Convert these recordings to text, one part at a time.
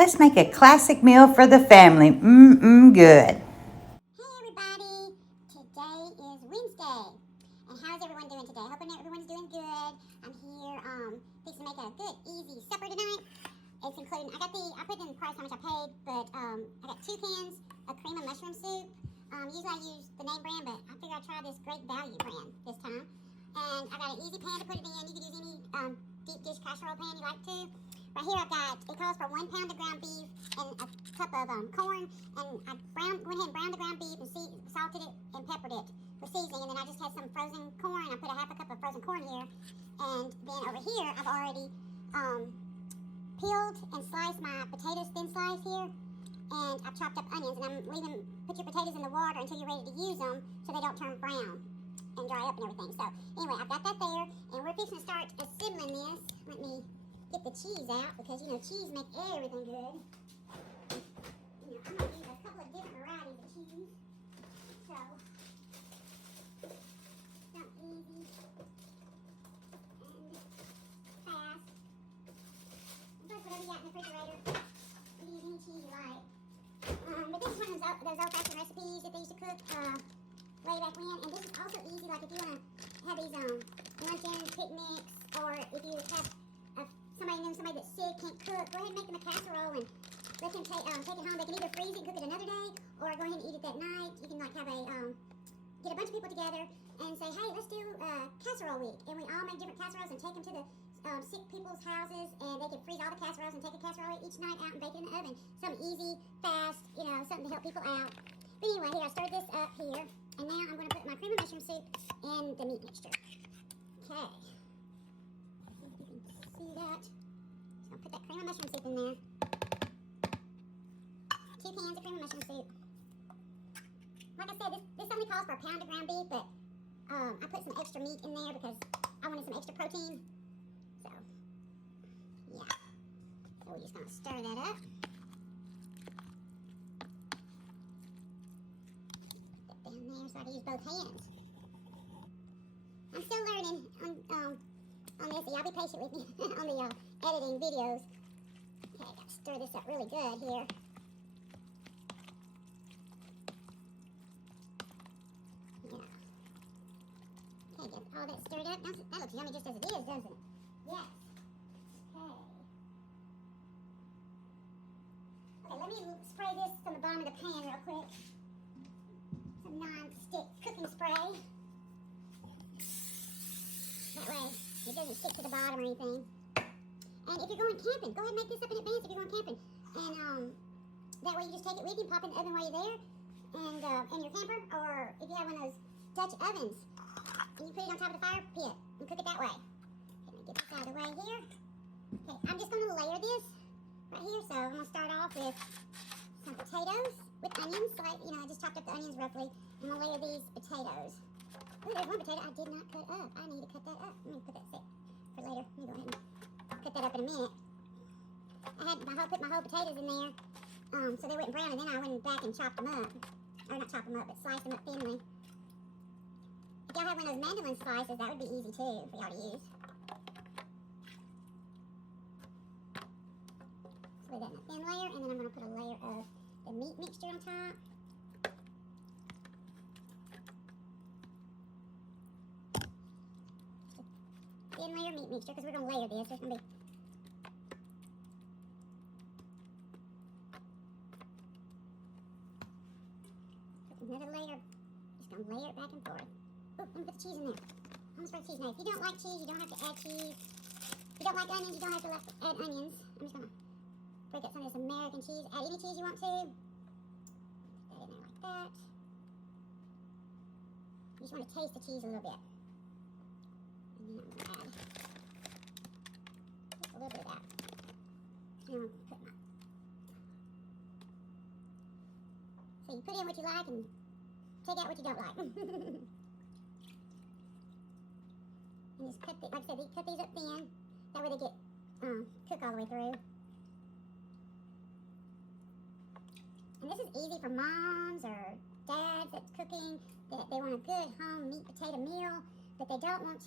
Let's make a classic meal for the family. Good. Hey everybody, today is Wednesday, and how's everyone doing today? Hoping everyone's doing good. I'm here, fixing to make a good, easy supper tonight. It's including, I put in the price how much I paid, but I got 2 cans of cream of mushroom soup. Usually I use the name brand, but I figured I'd try this Great Value brand this time. And I got an easy pan to put it in. You could use any deep dish casserole pan you like to. Right here I've got, it calls for 1 pound of ground beef and a cup of corn, and I went ahead and browned the ground beef and salted it and peppered it for seasoning, and then I just had some frozen corn. I put a half a cup of frozen corn here, and then over here I've already peeled and sliced my potatoes thin slice here, and I've chopped up onions, and I'm put your potatoes in the water until you're ready to use them so they don't turn brown and dry up and everything. So anyway, I've got that there, and we're fixing to start assembling this. Let me get the cheese out, because cheese make everything good. I'm going to use a couple of different varieties of cheese. So, something easy and fast. And plus, whatever you got in the refrigerator, you can use any cheese you like. But this is one of those old-fashioned recipes that they used to cook way back when. And this is also easy, like if you want to have these luncheons, picnics, or if you have somebody that's sick, can't cook, go ahead and make them a casserole and let them take it home. They can either freeze it and cook it another day, or go ahead and eat it that night. You can like have get a bunch of people together and say, hey, let's do casserole week. And we all make different casseroles and take them to the sick people's houses, and they can freeze all the casseroles and take a casserole each night out and bake it in the oven. Something easy, fast, something to help people out. But anyway, here, I stirred this up here, and now I'm going to put my cream of mushroom soup in the meat mixture. Okay. See that? So I'll put that cream of mushroom soup in there. 2 cans of cream of mushroom soup. Like I said, this only calls for a pound of ground beef, but I put some extra meat in there because I wanted some extra protein. So, yeah. So we're just going to stir that up. Put that down there so I can use both hands. I'm still learning on this, so y'all be patient with me on the editing videos. Okay, I gotta stir this up really good here. Yeah. Okay, get all that stirred up. That looks yummy just as it is, doesn't it? Yes. Okay. Okay, let me spray this from the bottom of the pan real quick. Some non-stick cooking spray. That way it doesn't stick to the bottom or anything. And if you're going camping, go ahead and make this up in advance if you're going camping. And that way you just take it with you, pop it in the oven while you're there, and in your camper, or if you have one of those Dutch ovens, and you put it on top of the fire pit and cook it that way. Okay, let me get this out of the way here. Okay, I'm just going to layer this right here. So I'm going to start off with some potatoes with onions. So I just chopped up the onions roughly. I'm going to layer these potatoes. Ooh, there's one potato I did not cut up. I need to cut that up. I'm going to put that for later. Let me go ahead and cut that up in a minute. I put my whole potatoes in there so they wouldn't brown, and then I went back and chopped them up. Or not chopped them up, but sliced them up thinly. If y'all have one of those mandolin slices, that would be easy too for y'all to use. So lay that in a thin layer, and then I'm going to put a layer of the meat mixture on top. Thin layer meat mixture, because we're going to layer this. There's going to be another layer. Just going to layer it back and forth. Oh, let me put the cheese in there. I'm going to spread the cheese now. If you don't like cheese, you don't have to add cheese. If you don't like onions, you don't have to add onions. I'm just going to break up some of this American cheese. Add any cheese you want to. Put that in there like that. You just want to taste the cheese a little bit. And then I'm going to add just a little bit of that. And I'm going to put my... So you put in what you like and take out what you don't like. And just cut, like I said, cut these up thin. That way they get cooked all the way through. And this is easy for moms or dads that's cooking, that they want a good home meat potato meal, but they don't want to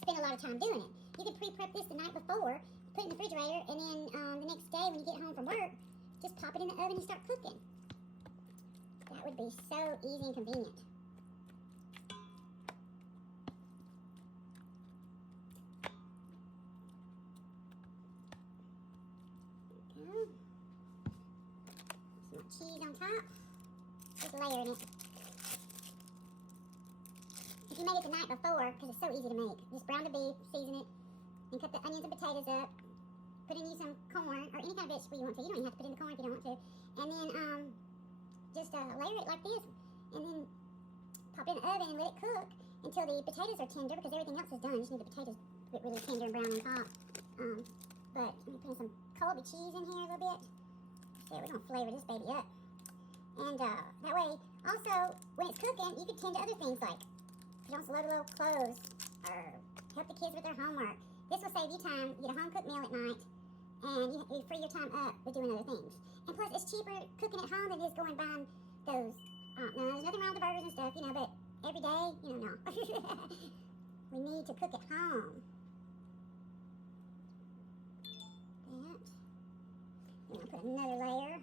spend a lot of time doing it. You can pre-prep this the night before, put it in the refrigerator, and then the next day when you get home from work, just pop it in the oven and start cooking. That would be so easy and convenient. There we go. Some cheese on top. Just layering it. If you made it the night before, because it's so easy to make, just brown the beef, season it, and cut the onions and potatoes up. Put in you some corn, or any kind of vegetable you want to. You don't even have to put in the corn if you don't want to. And then just layer it like this, and then pop it in the oven and let it cook until the potatoes are tender, because everything else is done. You just need the potatoes to get really tender and brown on top. But I'm going to put some Colby cheese in here a little bit. So we're going to flavor this baby up. And that way, also, when it's cooking, you can tend to other things like put on some little clothes or help the kids with their homework. This will save you time. You get a home-cooked meal at night, and you free your time up with doing other things. And plus, it's cheaper cooking at home than it is going buying those. No, there's nothing wrong with the burgers and stuff, but every day, no. We need to cook at home. That. I'm going to put another layer.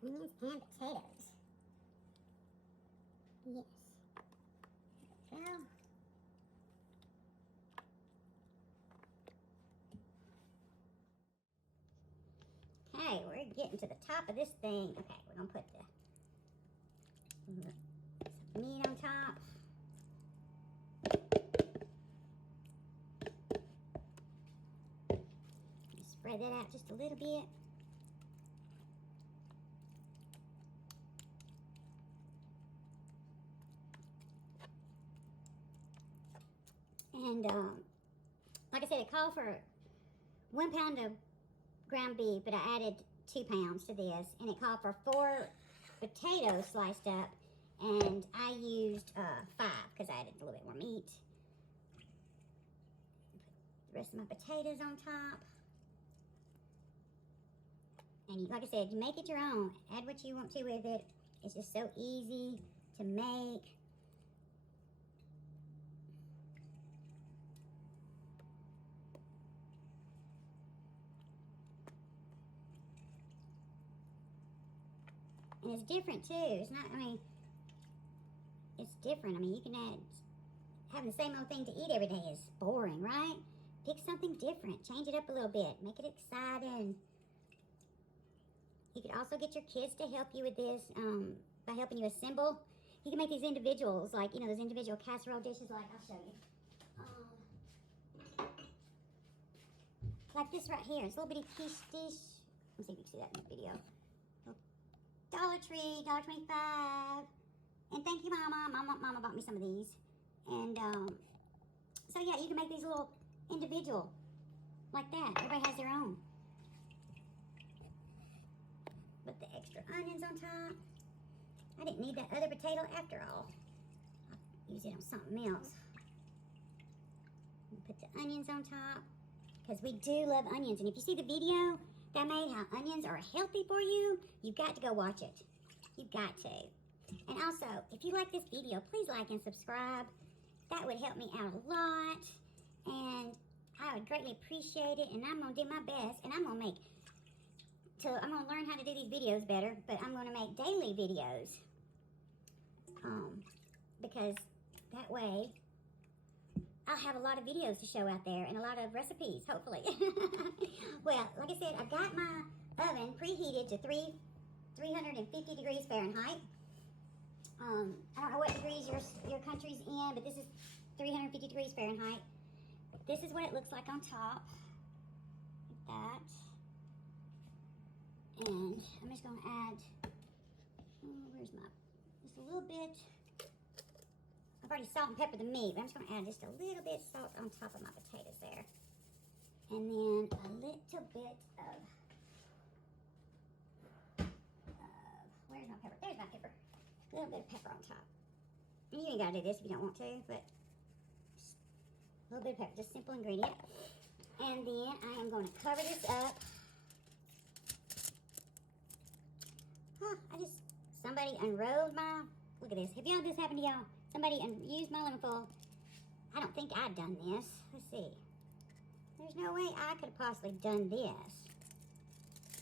Onions and potatoes. Yes. There we go. Okay, we're getting to the top of this thing. Okay, we're going to put some meat on top. Spread that out just a little bit. And like I said, it called for 1 pound of ground beef, but I added 2 pounds to this, and it called for 4 potatoes sliced up, and I used 5 because I added a little bit more meat. Put the rest of my potatoes on top. And like I said, you make it your own. Add what you want to with it. It's just so easy to make. And it's different too. It's not, it's different. You can add, having the same old thing to eat every day is boring, right? Pick something different. Change it up a little bit. Make it exciting. You could also get your kids to help you with this by helping you assemble. You can make these individuals, like, those individual casserole dishes, like, I'll show you. Like this right here. It's a little bitty quiche dish. Let's see if you can see that in the video. Dollar Tree, $1.25. And thank you, Mama. Mama bought me some of these. And so yeah, you can make these little individual like that. Everybody has their own. Put the extra onions on top. I didn't need that other potato after all. I'll use it on something else. Put the onions on top, because we do love onions. And if you see the video that I made how onions are healthy for you, you've got to go watch it. You've got to. And also, if you like this video, please like and subscribe. That would help me out a lot. And I would greatly appreciate it. And I'm going to do my best. And I'm going to learn how to do these videos better. But I'm going to make daily videos. Because that way, I'll have a lot of videos to show out there and a lot of recipes, hopefully. Well, like I said, I've got my oven preheated to 350 degrees Fahrenheit. I don't know what degrees your country's in, but this is 350 degrees Fahrenheit. This is what it looks like on top. Like that. And I'm just going to add, just a little bit. I've already salt and peppered the meat, but I'm just going to add just a little bit of salt on top of my potatoes there. And then a little bit of where's my pepper? There's my pepper. A little bit of pepper on top. And you ain't got to do this if you don't want to, but just a little bit of pepper, just simple ingredient. And then I am going to cover this up. Somebody unrolled my, look at this. Have y'all, this happened to y'all? Somebody used my lemon foil. I don't think I've done this. Let's see. There's no way I could have possibly done this.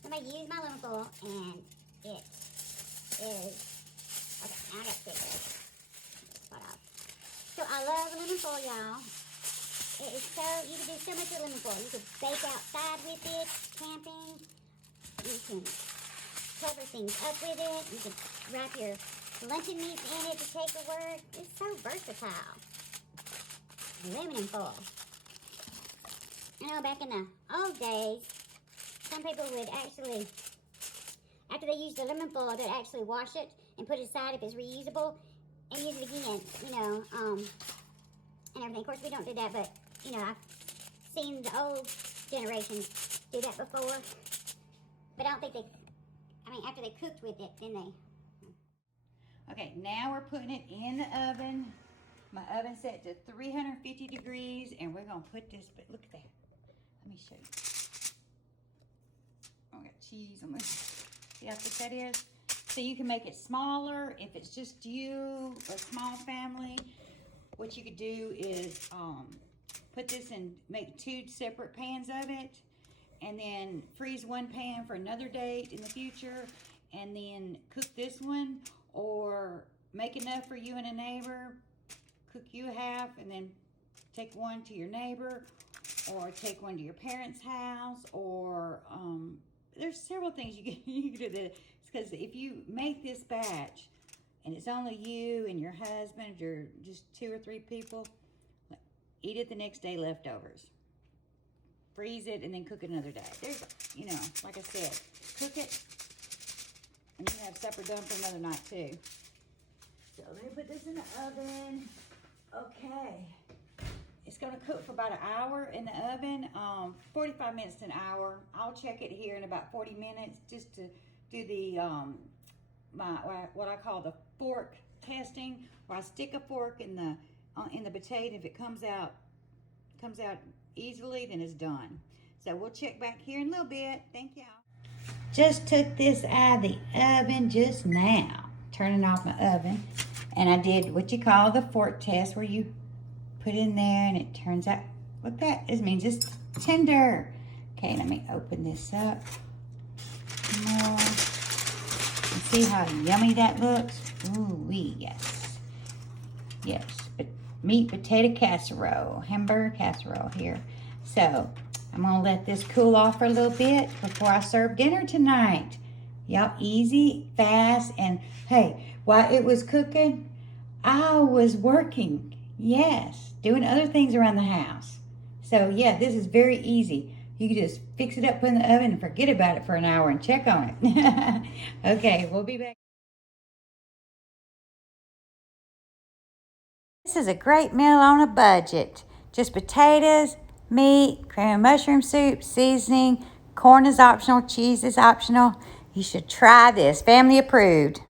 Somebody used my lemon foil and it is, okay, now I got to fix it. Spot off. So I love lemon foil, y'all. It is so, you can do so much with lemon foil. You can bake outside with it, camping. You can cover things up with it. You can wrap your luncheon meats in it to take a word. It's so versatile. Aluminum foil. I know back in the old days, some people would actually, after they use the lemon foil, they'd actually wash it and put it aside if it's reusable and use it again, you know, and everything. Of course, we don't do that, but, you know, I've seen the old generation do that before. But I don't think they, I mean, after they cooked with it, then they. Okay, now we're putting it in the oven. My oven's set to 350 degrees, and we're gonna put this, but look at that. Let me show you. Oh, I got cheese on this. See how thick that is? So you can make it smaller if it's just you, a small family. What you could do is put this in, make 2 separate pans of it, and then freeze one pan for another date in the future, and then cook this one, or make enough for you and a neighbor, cook you half, and then take one to your neighbor, or take one to your parents' house, or there's several things you can do this, because if you make this batch and it's only you and your husband, or just 2 or 3 people, eat it the next day, leftovers. Freeze it and then cook it another day. There's, you know, like I said, cook it and you have supper done for another night too. So let me put this in the oven. Okay. It's gonna cook for about an hour in the oven, 45 minutes to an hour. I'll check it here in about 40 minutes just to do the, what I call the fork testing, where I stick a fork in the potato. If it comes out easily, then it's done. So we'll check back here in a little bit. Thank y'all. Just took this out of the oven just now, turning off my oven, and I did what you call the fork test, where you put in there and it turns out what that is, means it's tender. Okay, let me open this up more and see how yummy that looks. Ooh, yes, yes. But meat potato casserole, hamburger casserole here. So I'm gonna let this cool off for a little bit before I serve dinner tonight. Y'all, easy, fast, and hey, while it was cooking, I was working. Yes, doing other things around the house. So yeah, this is very easy. You can just fix it up, put it in the oven, and forget about it for an hour and check on it. Okay, we'll be back. This is a great meal on a budget. Just potatoes, meat, cream and mushroom soup, seasoning, corn is optional, cheese is optional. You should try this. Family approved.